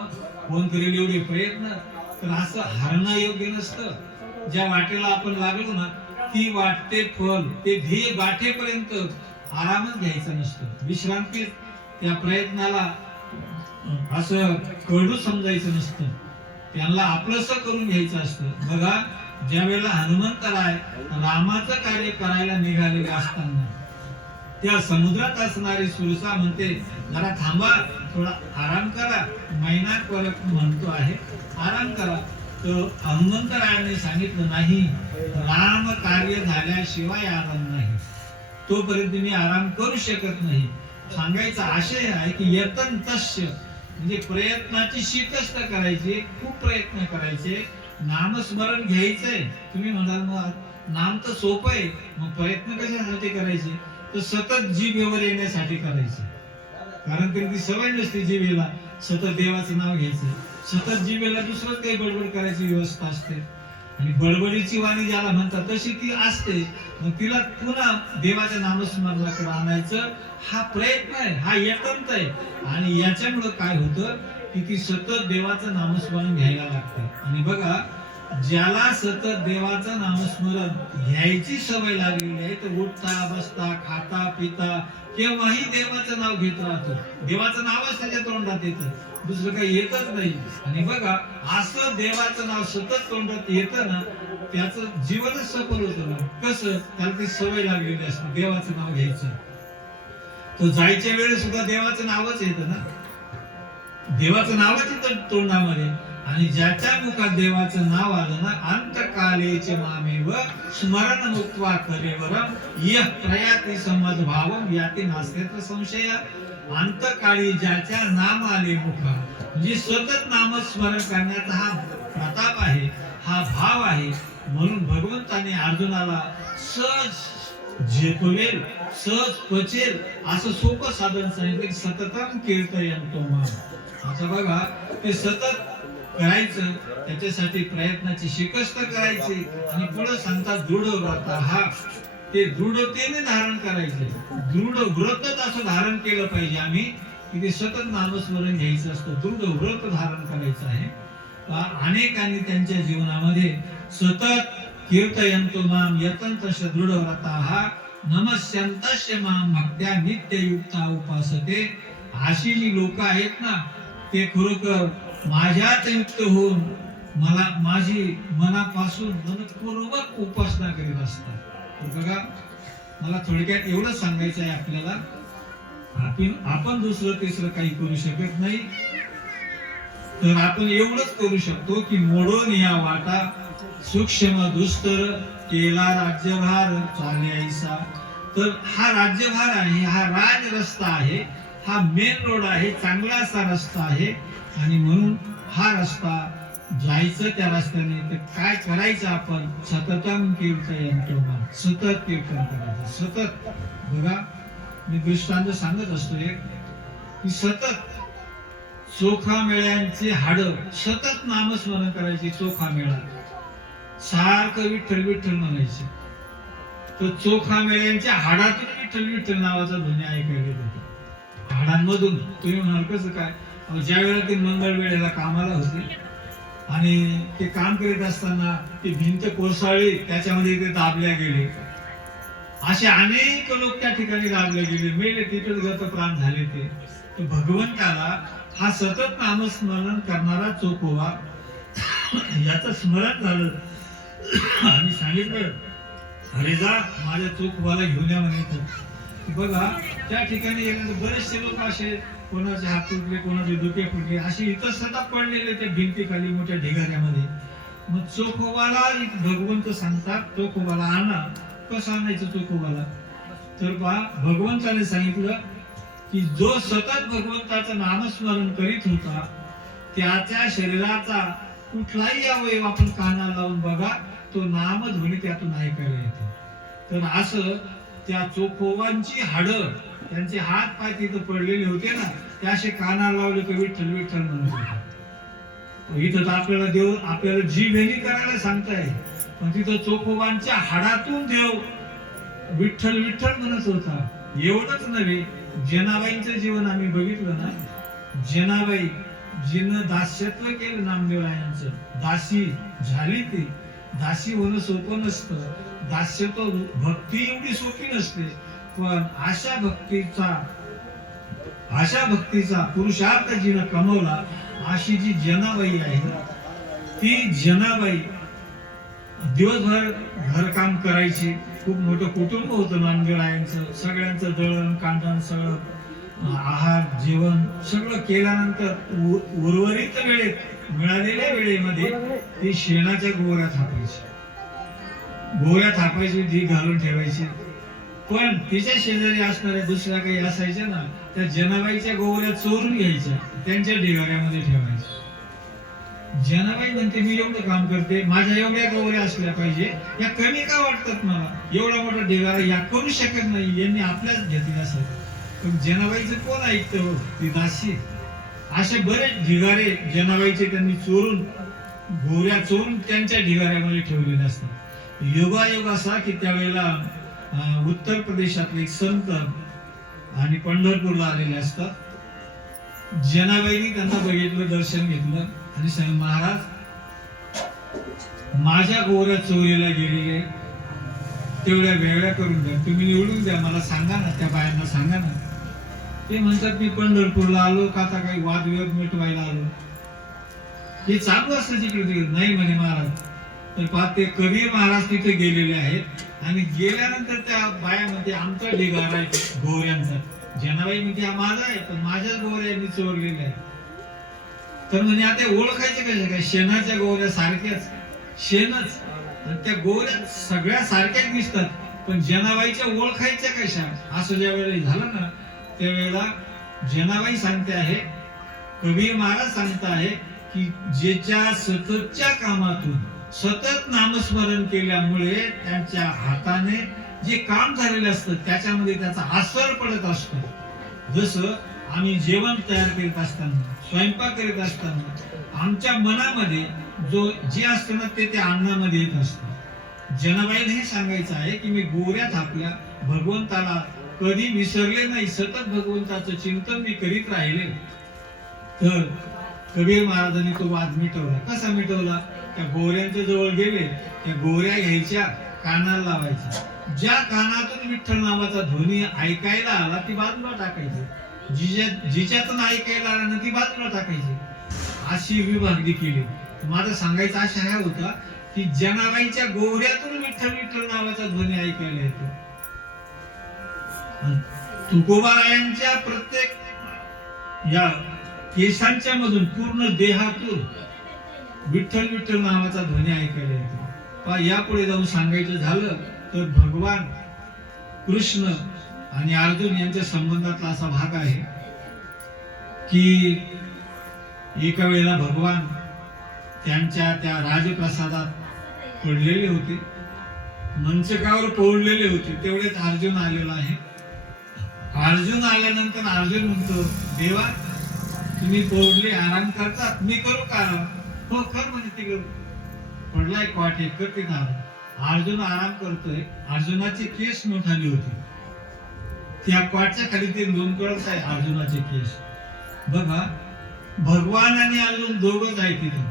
कोण करेल एवढे प्रयत्न, तर असं हरणं योग्य नसतं. ज्या वाटेला आपण लागलो ना, ती वाटते फल, ते ध्येय गाठेपर्यंत आरामच घ्यायचा नसतो, विश्रांती. त्या प्रयत्नाला असं कडू समजायचं नसतं, त्यांना आपलंसं करून घ्यायचं असतं. बघा ज्या वेळेला हनुमंतराय रामाचं कार्य करायला निघालेले असताना त्या समुद्रात असणारी सुरसा म्हणते, जरा थांबा, थोडा आराम करा. महिना परत म्हणतो आहे, आराम करा. तर हनुमंतरायाने सांगितलं, नाही, राम कार्य झाल्याशिवाय आराम नाही, तोपर्यंत मी आराम करू शकत नाही. सांगायचा आशय आहे की यतन्तश्च म्हणजे प्रयत्नाची शिकस्त करायची, खूप प्रयत्न करायचे, नामस्मरण घ्यायचंय. तुम्ही म्हणाल मग नाम तर सोपं आहे, मग प्रयत्न कशासाठी करायचे, तर सतत जीभेवर येण्यासाठी करायचे. कारण ती सवय नसते जीभेला सतत देवाचं नाव घ्यायचं. सतत जीभेला दुसरंच काही बडबड करायची व्यवस्था असते, आणि बडबडीची वाणी ज्याला म्हणतात तशी ती असते. मग तिला पुन्हा देवाच्या नामस्मरणाकडे आणायचं, हा प्रयत्न आहे, हा यत्न आहे. आणि याच्यामुळं काय होतं की ती सतत देवाचं नामस्मरण घ्यायला लागते. आणि बघा ज्याला सतत देवाचं नामस्मरण घ्यायची सवय लागलेली आहे, तर उठता बसता खाता पिता केव्हाही देवाचं नाव घेत राहतो. देवाचं नावच त्याच्या तोंडात येतं, दुसरं काही येतच नाही. आणि बघा असं देवाचं नाव सतत तोंडात येतं ना, त्याचं जीवनच सफल होतं ना. कसं, त्याला ती सवय लागलेली असते देवाचं नाव घ्यायचं. तो जायच्या वेळेस सुद्धा देवाचं नावच येतं ना, देवाचं नावच येतं तोंडामध्ये. आणि ज्याच्या मुखात देवाचं नाव आलं ना, अंतकालेचे मामेव स्मरण मुक्त्वा करेवरम यः प्रयाति समद्भावम याति नास्तेत्र संशय. अंतकाळी ज्याच्या नाम आले मुखा, म्हणजे सतत नामस्मरण करण्याचा हा प्रताप आहे, हा भाव आहे. म्हणून भगवंताने अर्जुनाला सहज झेपवेल, सहज पचेल असं सोपं साधन सांगितलं, सततम कीर्तयन्तो माम. आता बघा ते सतत करायचं, त्याच्यासाठी प्रयत्नाची शिकस्त करायची. आणि पुढे सांगतात दृढ व्रत. हा ते दृढतेने धारण करायचे, दृढ व्रतच असं धारण केलं पाहिजे आम्ही, की ते सतत नामस्मरण घ्यायचं असतं, दृढ व्रत धारण करायचं आहे. अनेकांनी त्यांच्या जीवनामध्ये सतत कीर्तयन्तो माम यतन्तश्च दृढ व्रताः नमस्यन्तश्च माम भक्त्या नित्ययुक्ता उपासते. अशी जी लोक आहेत ना, ते खरोखर माझ्यात युक्त होऊन मला माझी मनापासून मनपूर्वक उपासना करीत असतात. तर बघा मला थोडक्यात एवढंच सांगायचं आहे आपल्याला, आपण दुसरं तिसरं काही करू शकत नाही. तर आपण एवढंच करू शकतो की मोडून या वाटा सूक्ष्म दुस्तर केला राज्यभार चाले ऐसा. तर हा राज्यभार आहे, हा राज रस्ता आहे, हा मेन रोड आहे, चांगला असा रस्ता आहे. आणि म्हणून हा रस्ता जायचं त्या रस्त्याने. तर काय करायचं आपण? सततम कीर्तयंतम, सतत कीर्तन करायचं, सतत. बघा मी दृष्टांत सांगत असतो एक, की सतत चोखा मेळ्यांचे हाड सतत नामस्मरण करायचे. चोखा मेळा सारखं विठ्ठल विठ्ठल म्हणायचे. तो चोखा मेळ्यांच्या हाडातून विठ्ठल विठ्ठल नावाचा ध्वनी ऐकायला येत होता. हाडांमधून. तुम्ही म्हणाल कसं काय? ज्या वेळेला ते मंगळ वेळेला कामाला होते आणि ते काम करीत असताना ती भिंत कोसळली, त्याच्यामध्ये ते दाबल्या गेले. असे अनेक लोक त्या ठिकाणी दाबले गेले, मेले, तिथेच गत प्राण झाले. ते भगवंताला हा सतत नामस्मरण करणारा चोखोबा याचं स्मरण झालं आणि सांगितलं, अरे जा माझ्या चोखोबाला घेऊन या म्हणे. बघा त्या ठिकाणी बरेचसे लोक असे, कोणाचे हात तुटले, कोणाचे डोके फुटले, असे इथं सतत पडलेले त्या भिंतीखाली मोठ्या ढिगाऱ्यामध्ये. मग चोखोबाला भगवंत सांगतात, चोखोबाला आणा. कसं आणायचं चोखोबाला? तर पहा भगवंताने सांगितलं की जो सतत भगवंताचं नामस्मरण करीत होता त्याच्या शरीराचा कुठलाही अवयव आपण कानाला लावून बघा, तो नामध्वनी त्यातून ऐकायला येतो. तर असं त्या चोखोबांची हाडं, त्यांचे हात पाय तिथं पडलेले होते ना, ते असे कानाला लावले की विठ्ठल विठ्ठल म्हणत होते. इथं तर आपल्याला जीभेनी करायला सांगताय, पण तिथं चोखोबांच्या हाडातून देव विठ्ठल विठ्ठल म्हणत होता. एवढंच नव्हे, जनाबाईंचं जीवन आम्ही बघितलं ना. जनाबाई जिनं दास्यत्व केलं नामदेवरायांचं, दासी झाली. ती दासी होणं सोपं नसतं. दास्यत्व भक्ती एवढी सोपी नसते. पण अशा भक्तीचा पुरुषार्थ जिनं कमवला, अशी जी जनाबाई आहे, ती जनाबाई दिवसभर घरकाम करायची. खूप मोठं कुटुंब होतं नामदेवरायांचं. सगळ्यांचं दळण कांडण, सगळं आहार जेवण सगळं केल्यानंतर उर्वरित वेळेत, मिळालेल्या वेळेमध्ये ती शेणाच्या गोवऱ्या थापायची, धी घालून ठेवायची. पण तिच्या शेजारी असणाऱ्या दुसऱ्या काही असायच्या ना, त्या जनाबाईच्या गोवऱ्या चोरून घ्यायच्या, त्यांच्या ढिगाऱ्यामध्ये ठेवायच्या. जनाबाई म्हणते, मी एवढं काम करते, माझ्या एवढ्या गोवऱ्या असल्या पाहिजे, या कमी का वाटतात मला? एवढा मोठा ढिगारा या करू शकत नाही, यांनी आपल्याच घेतल्या असत. पण जनाबाईचं कोण ऐकतं? ती दासी. असे बरेच ढिगारे जनाबाईचे त्यांनी चोरून, गोवऱ्या चोरून त्यांच्या ढिगाऱ्यामध्ये ठेवलेले असतात. योगायोग असा की त्यावेळेला उत्तर प्रदेशातले एक संत आणि पंढरपूरला आलेले असतात. जनाबाईंनी त्यांना बघितलं, दर्शन घेतलं आणि सांगितलं, महाराज माझ्या गोवऱ्या चोरीला गेलेले, तेवढ्या वेगळ्या करून द्या, तुम्ही निवडून द्या, मला सांगा ना, त्या बायांना सांगा ना. ते म्हणतात, मी पंढरपूरला आलो का आता काही वादविवाद मिटवायला आलो? हे चालू असतं तिकडे. नाही म्हणे महाराज. तर पाहत ते कबीर महाराज तिथे गेलेले आहेत आणि गेल्यानंतर त्या बायामध्ये आमचा ढिगारा आहे गोवऱ्यांचा. जनाबाई म्हणजे हा माझा आहे, पण माझ्याच गोवऱ्यांनी चोरलेल्या आहेत. तर म्हणजे आता ओळखायचे कशा काय? शेणाच्या गोवऱ्या सारख्याच, शेणच, आणि त्या गोवऱ्या सगळ्या सारख्याच दिसतात, पण जनाबाईच्या ओळखायच्या कशा? असं ज्या वेळेला झालं ना, त्यावेळेला जनाबाई सांगते आहे, कबीर महाराज सांगता आहे की ज्याच्या सततच्या कामातून सतत नामस्मरण केल्यामुळे त्यांच्या हाताने जे काम झालेलं असतं त्याच्यामध्ये त्याचा आस्वाद पडत असतो. जसं आम्ही जेवण तयार करीत असताना, स्वयंपाक करीत असताना आमच्या मनामध्ये जे असतं ना ते त्या अन्नामध्ये येत असतं. जनाबाईने हे सांगायचं आहे की मी गोवऱ्या थापल्या, भगवंताला कधी विसरले नाही, सतत भगवंताचं चिंतन मी करीत राहिले. तर कबीर महाराजांनी तो वाद मिटवला. कसा मिटवला? त्या गोवऱ्यांच्या जवळ गेले, त्या गोवऱ्या घ्यायच्या, कानाला लावायच्या. ज्या कानातून विठ्ठल नावाचा ध्वनी ऐकायला आला ती बाजूला टाकायची, जिच्यातून ऐकायला आला ना ती बाजूला टाकायची. अशी विभागणी केली. माझा सांगायचा आशा हा होता की जनाबाईच्या गोवऱ्यातून विठ्ठल विठ्ठल नावाचा ध्वनी ऐकायला येतो. तुकोबारायांच्या प्रत्येक या केसांच्या मधून, पूर्ण देहातून विठ्ठल विठ्ठल नावाचा ध्वनी ऐकायला येतो. यापुढे जाऊन सांगायचं झालं तर भगवान कृष्ण आणि अर्जुन यांच्या संबंधातला असा भाग आहे की एका वेळेला भगवान त्यांच्या त्या राजप्रसादात पडलेले होते, मंचकावर पडलेले होते. तेवढेच अर्जुन आलेला आहे. अर्जुन आल्यानंतर अर्जुन म्हणतो, देवा तुम्ही पडले आराम करतात, मी करू का आराम? हो कर म्हणजे तिकडे पडलाय कॉट करते ना. अर्जुन आराम करतोय. अर्जुनाचे केस मोठाले होते. त्या कॉटच्या खाली ते लोंबकळत आहे अर्जुनाचे केस. बघा भगवान आणि अर्जुन दोघच आहेत तिथे.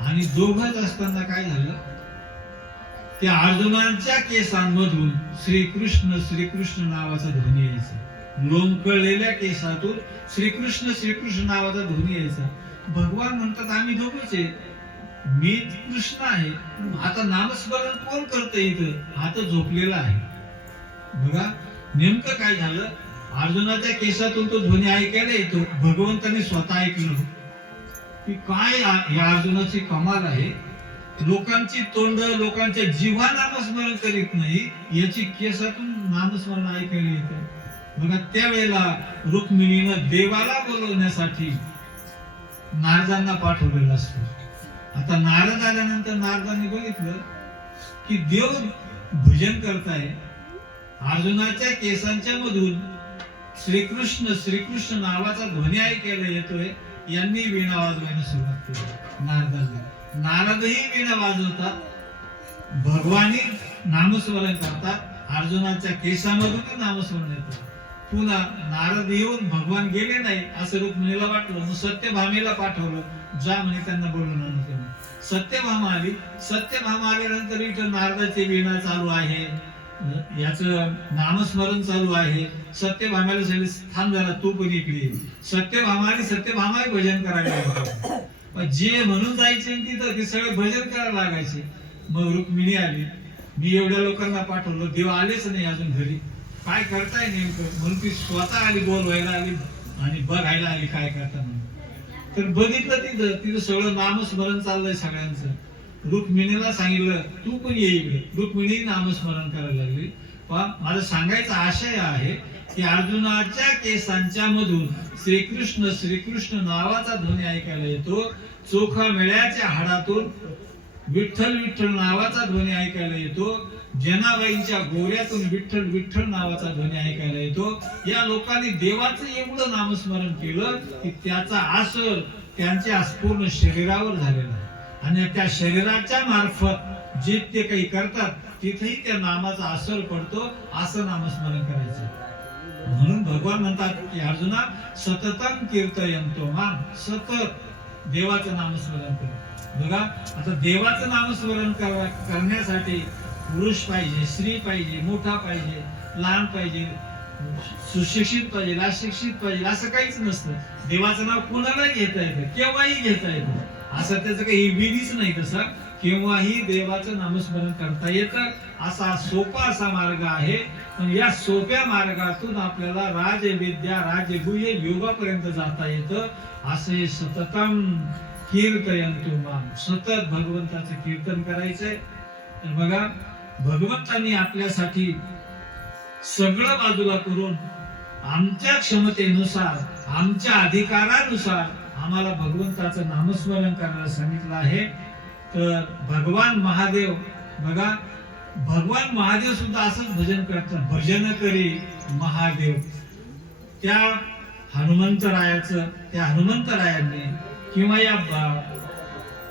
आणि दोघच असताना काय झालं, त्या अर्जुनाच्या केसांमधून श्रीकृष्ण श्रीकृष्ण नावाचा ध्वनी यायचा. लोंबकळलेल्या केसातून श्रीकृष्ण श्रीकृष्ण नावाचा ध्वनी यायचा. भगवान म्हणतात आम्ही दोघच आहे, मी कृष्ण आहे, आता नामस्मरण कोण करतं इथं? हा तर झोपलेला आहे. बघा नेमकं काय झालं, अर्जुनाच्या केसातून तो ध्वनी ऐकायला येतो. भगवंताने स्वतः ऐकलं की काय या अर्जुनाची कमाल आहे. लोकांची तोंड लोकांच्या जीवा नामस्मरण करीत नाही, याची केसातून नामस्मरण ऐकायला येतं. बघा त्यावेळेला रुक्मिणीनं देवाला बोलवण्यासाठी नारदांना पाठवलेलं असतं. आता नारद आल्यानंतर नारदांनी बघितलं की देव भजन करताय. अर्जुनाच्या केसांच्या मधून श्रीकृष्ण श्रीकृष्ण नावाचा ध्वनी ऐकायला येतोय. यांनी वीणा वाजवायला सुरुवात केली. नारदही वीणा वाजवतात, भगवानी नामस्मरण करतात. अर्जुनाच्या केसामधून नामस्मरण येतं. पुन्हा नारद येऊन भगवान गेले नाही असं रुक्मिणीला वाटलं. मग सत्यभामेला पाठवलं, जा म्हणे त्यांना बोलून आणून. सत्यभामा आली. सत्यभामा आल्यानंतर इथं नारदाची वीणा चालू आहे, याचं नामस्मरण चालू आहे. सत्यभामाला सांगितलं थांब जरा तू पण इकडे. सत्यभामा आणि सत्यभामाही भजन करायला लागले. जे म्हणून जायचे तिथं ते सगळे भजन करायला लागायचे. मग रुक्मिणी आली, मी एवढ्या लोकांना पाठवलं, देव आलेच नाही अजून घरी, काय करताय नेमकं? म्हणून ती स्वतः आली, बोलवायला आली आणि बघायला आली काय करता म्हणून. तर बघितलं तिथं सगळं नामस्मरण चाललंय सगळ्यांचं. रुक्मिणीला सांगितलं तू पण ये इकडे. रुक्मिणी नामस्मरण करायला लागली. माझा सांगायचा आशय आहे की अर्जुनाच्या केसांच्या मधून श्रीकृष्ण श्रीकृष्ण नावाचा ध्वनी ऐकायला येतो. चोखा मेळ्याच्या हाडातून विठ्ठल विठ्ठल नावाचा ध्वनी ऐकायला येतो. जनाबाईंच्या गोऱ्यातून विठ्ठल विठ्ठल नावाचा ध्वनी ऐकायला येतो. या लोकांनी देवाचं एवढं नामस्मरण केलं की त्याचा असर त्यांच्या पूर्ण शरीरावर झालेला आहे. आणि त्या शरीराच्या मार्फत जे ते काही करतात तिथेही त्या नामाचा असर पडतो. असं नामस्मरण करायचं. म्हणून भगवान म्हणतात की अर्जुना सततम कीर्तयन्तो माम, सतत देवाचं नामस्मरण कर. बघा आता देवाचं नामस्मरण करण्यासाठी पुरुष पाहिजे, स्त्री पाहिजे, मोठा पाहिजे, लहान पाहिजे, सुशिक्षित पाहिजे, अशिक्षित पाहिजे, असं काहीच नसतं. देवाचं नाव कोणालाही घेता येतं, केव्हाही घेता येतं. असं त्याचं काही विधीच नाही. तसा केव्हाही देवाचं नामस्मरण करता येतं. असा सोपा असा मार्ग आहे. पण या सोप्या मार्गातून आपल्याला राजविद्या राजगुह्य योगापर्यंत जाता येतं. असे सततम कीर्तयन्तु माम, सतत भगवंताचे कीर्तन करायचंय. तर बघा भगवंतांनी आपल्यासाठी सगळं बाजूला करून आमच्या क्षमतेनुसार आमच्या अधिकारानुसार आम्हाला भगवंताचं नामस्मरण करायला सांगितलं आहे. तर भगवान महादेव बघा, भगवान महादेव सुद्धा असंच भजन करतात. भजन करी महादेव. त्या हनुमंतरायांनी किंवा या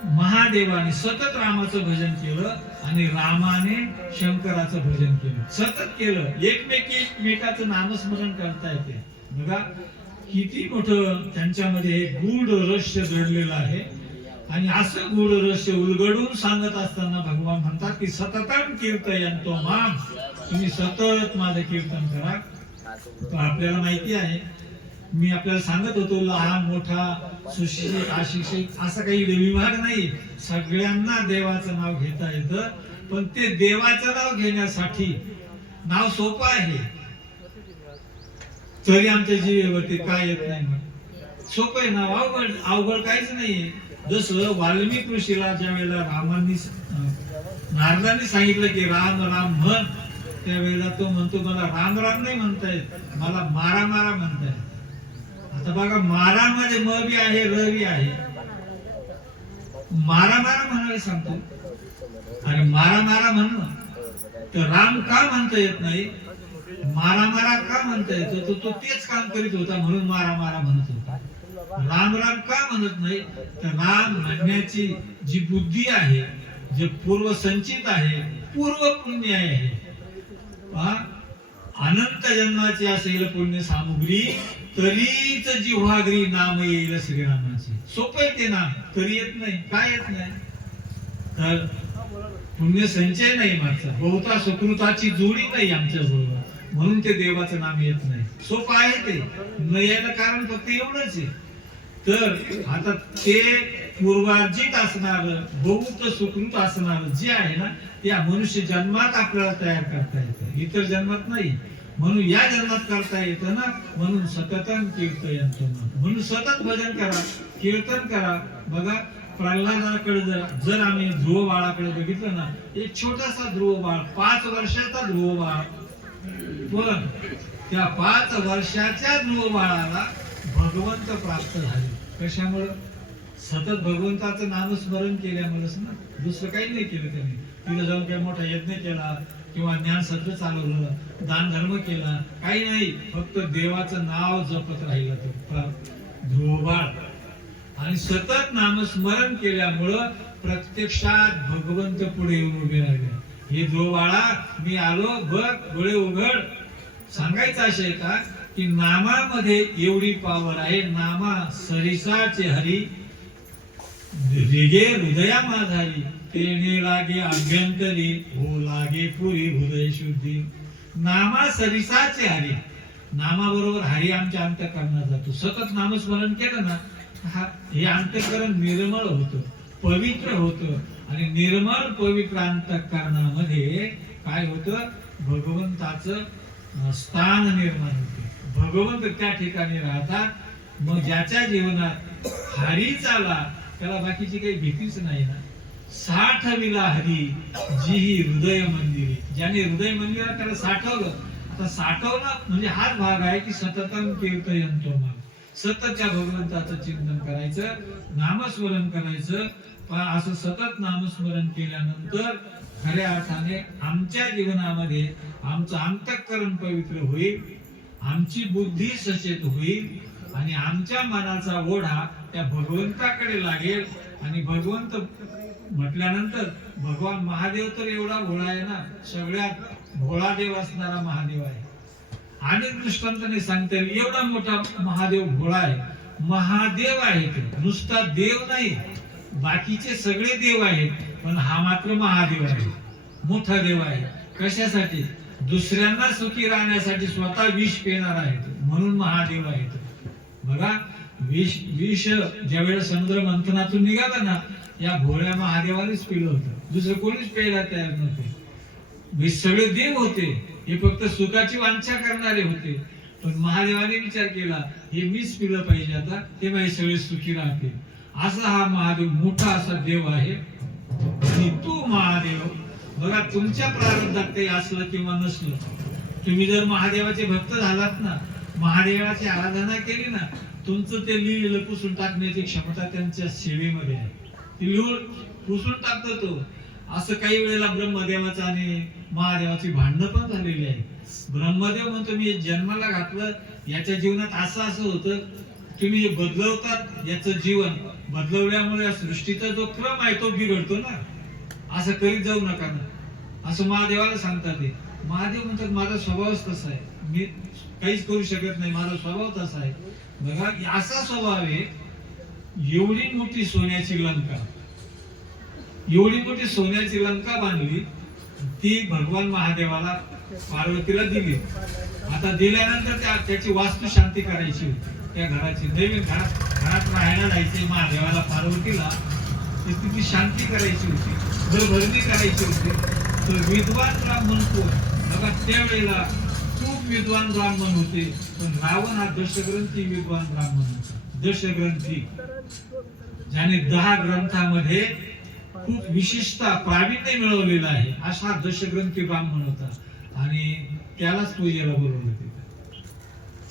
महादेवाने सतत रामाचं भजन केलं आणि रामाने शंकराचं भजन केलं, सतत केलं. एकमेकाचं नामस्मरण करता येते. बघा किती मोठं त्यांच्यामध्ये गूढ रहस्य दडलेलं आहे. आणि असं गूढ रहस्य उलगडून सांगत असताना भगवान म्हणतात की सततम कीर्तयन्तो माम, तुम्ही सतत माझं कीर्तन करा. तर आपल्याला माहिती आहे, मी आपल्याला सांगत होतो लहान मोठा सुशिक्षित अशिक्षित असं काही विभाग नाही. सगळ्यांना देवाचं नाव घेता येतं. पण ते देवाचं नाव घेण्यासाठी नाव सोपं आहे, तरी आमच्या जीवेवरती काय येत नाही. सोपं आहे नाव, अवघड काहीच नाही. जसं वाल्मिक ऋषीला ज्या वेळेला रामांनी नारदांनी सांगितलं की राम राम म्हण, त्यावेळेला तो म्हणतो मला राम राम नाही म्हणता येत, मला मारा मारा म्हणता येत. आता बघा, मारा मध्ये म बी आहे, र बी आहे. मारा मारा म्हणायला सांगतो. आणि मारा मारा म्हणणं तर राम का म्हणता येत नाही, मारा मारा का म्हणता येतो, तो तेच काम करीत होता म्हणून मारा मारा म्हणत होता. राम राम का म्हणत नाही, तर राम म्हणण्याची जी बुद्धी आहे, जे पूर्व संचित आहे, पूर्व पुण्य आहे, अनंत जन्माची असेल पुण्य सामुग्री, तरीच जिव्हाग्री नाम येईल श्रीरामाचे. सोपं ते नाम, तरी येत नाही. काय येत नाही, तर पुण्य संचय नाही माझा, बहुता सुकृताची जोडी नाही आमच्या बरोबर, म्हणून ते देवाचं नाम येत नाही. सोपं आहे ते, न यायला कारण फक्त एवढंच आहे. तर आता ते पूर्वार्जित असणार, बहुत सुकृत असणार जे आहे ना, त्या मनुष्य जन्मात आपल्याला तयार करता येतं, इतर जन्मात नाही. म्हणून या जन्मात करता येतं ना, म्हणून सततम कीर्तयंतम, म्हणून सतत भजन करा, कीर्तन करा. बघा, प्रल्हादाकडे जर आम्ही ध्रुव बाळाकडे बघितलं ना, एक छोटासा ध्रुव बाळ, 5 वर्षाचा ध्रुव बाळ, पण त्या 5 वर्षाच्या ध्रुव बाळाला भगवंत प्राप्त झाले. कशामुळे, सतत भगवंताचं नामस्मरण केल्यामुळेच ना, दुसरं काही नाही केलं त्यांनी. तिला जाऊन काही मोठा यज्ञ केला किंवा ज्ञान सत्र चालवलं, दान धर्म केला, काही नाही, फक्त देवाचं नाव जपत राहिलं तो ध्रुव बाळ. आणि सतत नामस्मरण केल्यामुळं प्रत्यक्षात भगवंत पुढे येऊन उभे राहिले. हे ध्रुव बाळा, मी आलो, बघ, डोळे उघड. सांगायचं असे का की नामामध्ये एवढी पावर आहे. नामा सरिसाचे हरी, रिगे हृदया माझारी, तेने लागे अभ्यंतरी, हो लागे पुरी हृदय शुद्धी. नामा सरिसाचे हरी, नामाबरोबर हरी आमच्या अंतःकरणात जातो. सतत नामस्मरण केलं ना, हे अंतःकरण निर्मळ होतं, पवित्र होतं. आणि निर्मळ पवित्र अंतःकरणामध्ये काय होतं, भगवंताचं स्थान निर्माण होते, भगवंत त्या ठिकाणी राहतात. मग ज्याच्या जीवनात हरीच आला, त्याला बाकीची काही भीतीच नाही ना. 60 विला हरी जी ही हृदय मंदिरी, ज्याने हृदय मंदिरात त्याला साठवलं. आता साठवलं म्हणजे हाच भाग आहे की सततम कीर्तयंतो, सतत त्या भगवंताचं चिंतन करायचं, नामस्मरण करायचं. असं सतत नामस्मरण केल्यानंतर खऱ्या अर्थाने आमच्या जीवनामध्ये आमचं अंतःकरण पवित्र होईल, आमची बुद्धी सचेत होईल, आणि आमच्या मनाचा ओढा त्या भगवंताकडे लागेल. आणि भगवंत म्हटल्यानंतर भगवान महादेव तर एवढा भोळा आहे ना, सगळ्यात भोळा देव असणारा महादेव आहे. अनेक दृष्टांताने सांगता येईल, एवढा मोठा महादेव भोळा आहे. महादेव आहे, तो नुसता देव नाही, बाकीचे सगळे देव आहेत, पण हा मात्र महादेव आहे, मोठा देव आहे. कशासाठी, दुसऱ्यांना सुखी राहण्यासाठी स्वतः विष पेणार आहे, म्हणून महादेव आहे. बघा, विष ज्यावेळेस समुद्र मंथनातून निघाला ना, या भोळ्या महादेवानेच पिलं होतं, दुसरं कोणीच प्यायला तयार नव्हते. सगळे देव होते, हे फक्त सुखाची वांछा करणारे होते. पण महादेवाने विचार केला, हे मीच पिलं पाहिजे आता, ते माझे सगळे सुखी राहतील. असा हा महादेव मोठा असा देव आहे. आणि तो महादेव बघा, तुमच्या प्रारब्धात काही असलं किंवा नसलं, तुम्ही जर महादेवाचे भक्त झालात ना, महादेवाची आराधना केली ना, तुमचं ते लीळ पुसून टाकण्याची क्षमता त्यांच्या सेवेमध्ये आहे. ती लीळ पुसून टाकतो तो. असं काही वेळेला ब्रह्मदेवाचं आणि महादेवाची भांडणं पण झालेली आहे. ब्रह्मदेव म्हणतो, मी जन्माला घातलं, याच्या जीवनात असं होतं, तुम्ही हे बदलवतात, याचं जीवन बदलवल्यामुळे सृष्टीचा जो क्रम आहे तो बिघडतो ना, असं करीत जाऊ नका ना, असं महादेवाला सांगतात. ते महादेव म्हणतात, माझा स्वभावच तसा आहे, मी काहीच करू शकत नाही, माझा स्वभाव तसा आहे. बघा, असा स्वभाव आहे. एवढी मोठी सोन्याची लंका, एवढी मोठी सोन्याची लंका बांधली, ती भगवान महादेवाला पार्वतीला दिली. आता दिल्यानंतर त्याची वास्तू शांती करायची होती, त्या घराची नवीन घरात राहायला जायचे महादेवाला पार्वतीला, तिची शांती करायची होती, घरभरणी करायची होती. तर विद्वान ब्राह्मण कोण, बघा त्यावेळेला खूप विद्वान ब्राह्मण होते, पण रावण हा दशग्रंथी विद्वान ब्राह्मण होता. दशग्रंथी, ज्याने 10 ग्रंथामध्ये खूप विशिष्टता प्रावीण्य मिळवलेला आहे असा दशग्रंथी ब्राह्मण होता आणि त्यालाच पूजेला बोलवलं तिथं.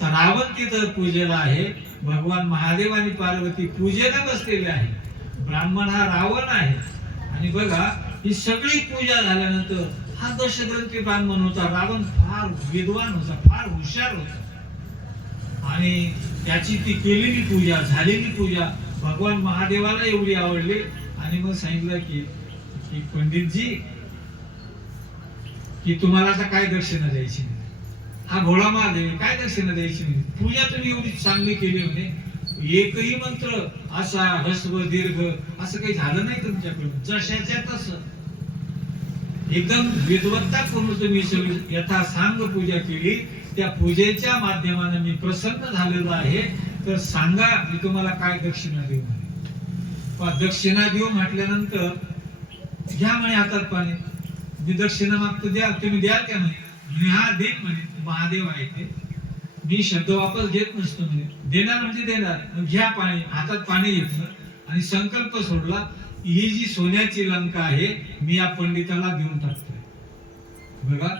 तर रावण तिथं पूजेला आहे, भगवान महादेव आणि पार्वती पूजेला बसलेले आहे, ब्राह्मण हा रावण आहे. आणि बघा ही सगळी पूजा झाल्यानंतर हा दशग्रंथी ब्राह्मण होता. रावण फार विद्वान होता, फार हुशार होता आणि त्याची ती केलेली पूजा, झालेली पूजा भगवान महादेवाला एवढी आवडली आणि मग सांगितलं की पंडितजी की तुम्हाला आता काय दक्षिणा द्यायची नाही. हा भोळा महादेव काय दक्षिणा द्यायची नाही, पूजा तुम्ही एवढी चांगली केली म्हणे, एकही मंत्र असा ह्रस्व दीर्घ असं काही झालं नाही तुमच्याकडून, जशाच्या तसं एकदम विद्वत्तापूर्ण तुम्ही सगळी यथासांग पूजा केली. त्या पूजेच्या माध्यमाने मी प्रसन्न झालेलो आहे. तर सांगा मी तुम्हाला काय दक्षिणा देऊ. दक्षिणा देऊ म्हटल्यानंतर घ्या म्हणे हातात पाणी, मी दक्षिणा मागतो, द्या, तुम्ही द्याल का म्हणे. हा देईन म्हणे, महादेव आहे ते, मी शब्द वापस घेत नसतो म्हणे, देणार म्हणजे देणार. घ्या पाणी, हातात पाणी घेतलं आणि संकल्प सोडला, ही जी सोन्याची लंका आहे मी या पंडिताला देऊन टाकतोय. बघा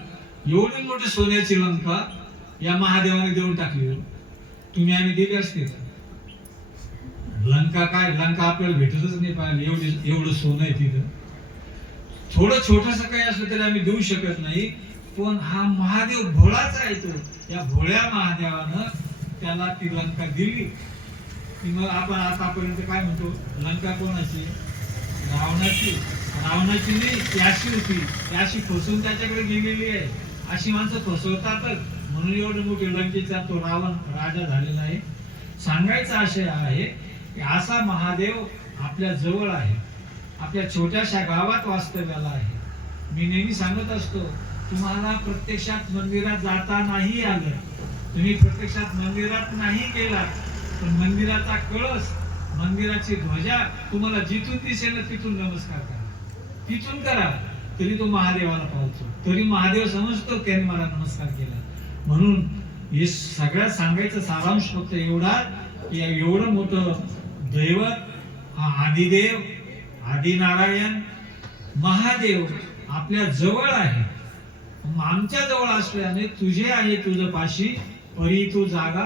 एवढी मोठी सोन्याची लंका या महादेवाने देऊन टाकली, तुम्ही आम्ही दिली असते का? लंका काय, लंका आपल्याला भेटतच नाही पाहिजे, एवढं सोनं आहे तिथं. थोडं छोटस काही असलं तरी आम्ही देऊ शकत नाही, पण हा महादेव भोळाच आहे तो, या भोळ्या महादेवानं त्याला ती लंका दिली. मग आपण आतापर्यंत काय म्हणतो, लंका कोणाची, रावणाची. रावणाची नाही, त्याशी होती, त्याशी फसवून त्याच्याकडे गेलेली आहे. अशी माणसं फसवतातच, म्हणून एवढं मोठी लंकेचा तो रावण राजा झालेला आहे. सांगायचा आशय आहे की असा महादेव आपल्या जवळ आहे, आपल्या छोट्याशा गावात वास्तव्याला आहे. मी नेहमी सांगत असतो, तुम्हाला प्रत्यक्षात मंदिरात जाता नाही आलं, तुम्ही प्रत्यक्षात मंदिरात नाही गेलात, पण मंदिराचा कळस, मंदिराची ध्वजा तुम्हाला जिथून दिसेल तिथून नमस्कार करा, तिथून करा, तरी तो महादेवाला पावतो, तरी महादेव समजतो त्याने मला नमस्कार केला. म्हणून हे सगळ्यात सांगायचं सारांश फक्त एवढा की एवढं मोठं दैवत हा आदिदेव, आदिनारायण महादेव आपल्या जवळ आहे. आमच्या जवळ असल्याने तुझे आहे तुझं पाशी, परी तू जागा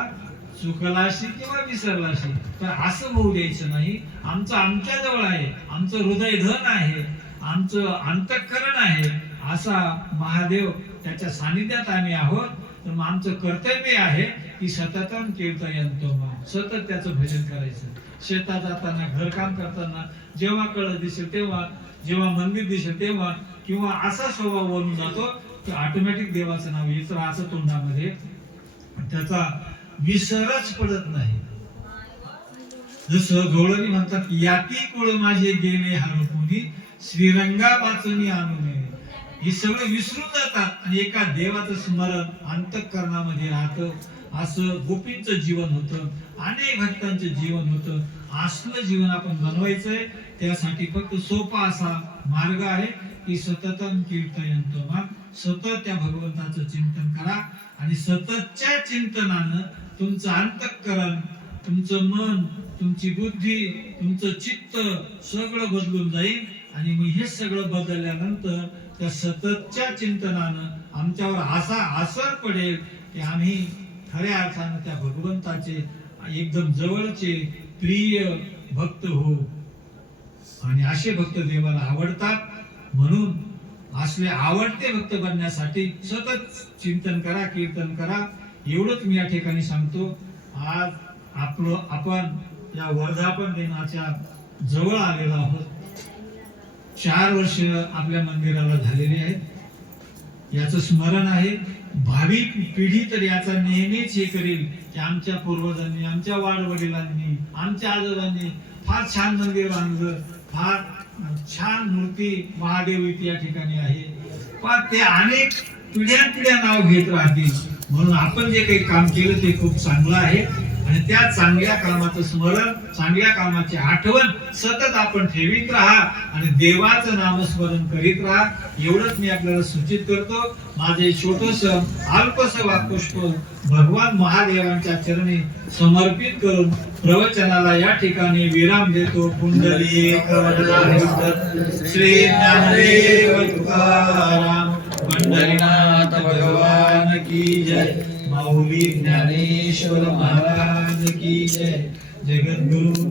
चुकलाशी किंवा विसरलाशी, तर असं होऊ द्यायचं नाही. आमचं आमच्या जवळ आहे, आमचं हृदय धन आहे, आमचं अंतःकरण आहे, असा महादेव त्याच्या सानिध्यात आम्ही आहोत. तर मग आमचं कर्तव्य आहे की सततम कीर्तयंतो मां, सतत त्याचं भजन करायचं. शेतात जाताना, घरकाम करताना, जेव्हा कळस दिसेल तेव्हा, जेव्हा मंदिर दिसेल तेव्हा, किंवा असा स्वभाव बनून जातो की ऑटोमॅटिक देवाचं नाव येत राहायचं तोंडामध्ये, त्याचा विसरच पडत नाही. जसं गवळणी म्हणतात, याती कुळ माझे गेले हरपुनी, श्रीरंगा वाचनी आणू नये. हे सगळं विसरून जातात आणि एका देवाचं स्मरण अंतःकरणामध्ये राहतं. असं गोपींचं जीवन होतं, अनेक भक्तांचं जीवन होतं. असलं जीवन आपण बनवायचंय, त्यासाठी फक्त सोपा असा मार्ग आहे की सततम कीर्तयंतो मां, सतत त्या भगवंताचं चिंतन करा आणि सततच्या चिंतनानं तुमचं अंतःकरण, तुमचं मन, तुमची बुद्धी, तुमचं चित्त सगळं बदलून जाईल. आणि मग हे सगळं बदलल्यानंतर त्या सततच्या चिंतनानं आमच्यावर असा असर पडेल की आम्ही खऱ्या अर्थानं त्या भगवंताचे एकदम जवळचे प्रिय भक्त हो. आणि असे भक्त देवाला आवडतात. म्हणून असले आवडते भक्त बनण्यासाठी सतत चिंतन करा, कीर्तन करा. एवढंच मी या ठिकाणी सांगतो. आज आपण या वर्धापन दिनाच्या जवळ आलेलो आहोत. 4 वर्ष आपल्या मंदिराला झालेली आहेत. याचं स्मरण आहे. भावी पिढी तर याचा नेहमीच हे करेल की आमच्या पूर्वजांनी, आमच्या वाडवडिलांनी, आमच्या आजोबांनी फार छान मंदिर बांधलं, फार छान मूर्ती महादेव या ठिकाणी आहे. पण ते अनेक पिढ्या नाव घेत राहतील. म्हणून आपण जे काही काम केलं ते खूप चांगलं आहे आणि त्या चांगल्या कामाचं स्मरण, चांगल्या कामाची आठवण सतत आपण ठेवीत राहा आणि देवाचं नामस्मरण करीत राहा. एवढंच मी आपल्याला सूचित करतो. माझे छोटस अल्पस वाक्पुष्प भगवान महादेवांच्या चरणी समर्पित करून प्रवचनाला या ठिकाणी विराम देतो. पुंडलिक वरदान श्री ज्ञानदेव तुकाराम पंढरीनाथ भगवान की जय. माऊली ज्ञानेश्वर महाराज की जय. जगद्गुरु